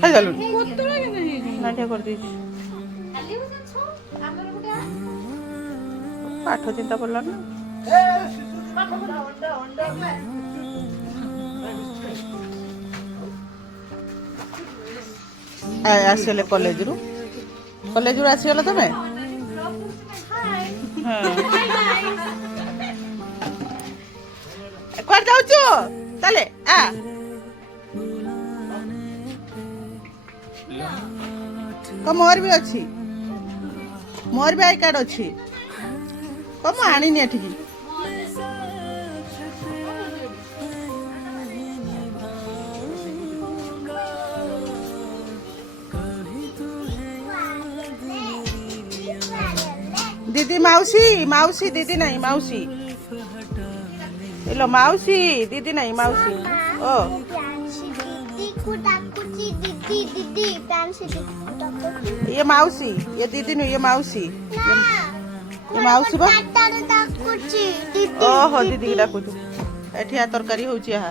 ଖାଇ ସାରିଲୁଣି ନାଠିଆ କରିଦେଇଛି ପାଠ ଚିନ୍ତା ପଡ଼ିଲା ନା ଆସିଗଲେ କଲେଜରୁ ଆସିଗଲ ତମେ କୁଆଡେ ଯାଉଛୁ ତାହେଲେ ମୋର ବି ଅଛି ମୋର ବି ଆଇ କାର୍ଡ ଅଛି ମୁଁ ଆଣିନି ଏଠିକି दीदी माउसी माउसी दीदी नहीं माउसी हेलो माउसी दीदी नहीं माउसी ओ ये माउसी ये दीदी नहीं ये माउसी ये माउसी बा ओहो दीदी की डाकुछु एठिया तरकारी होची हा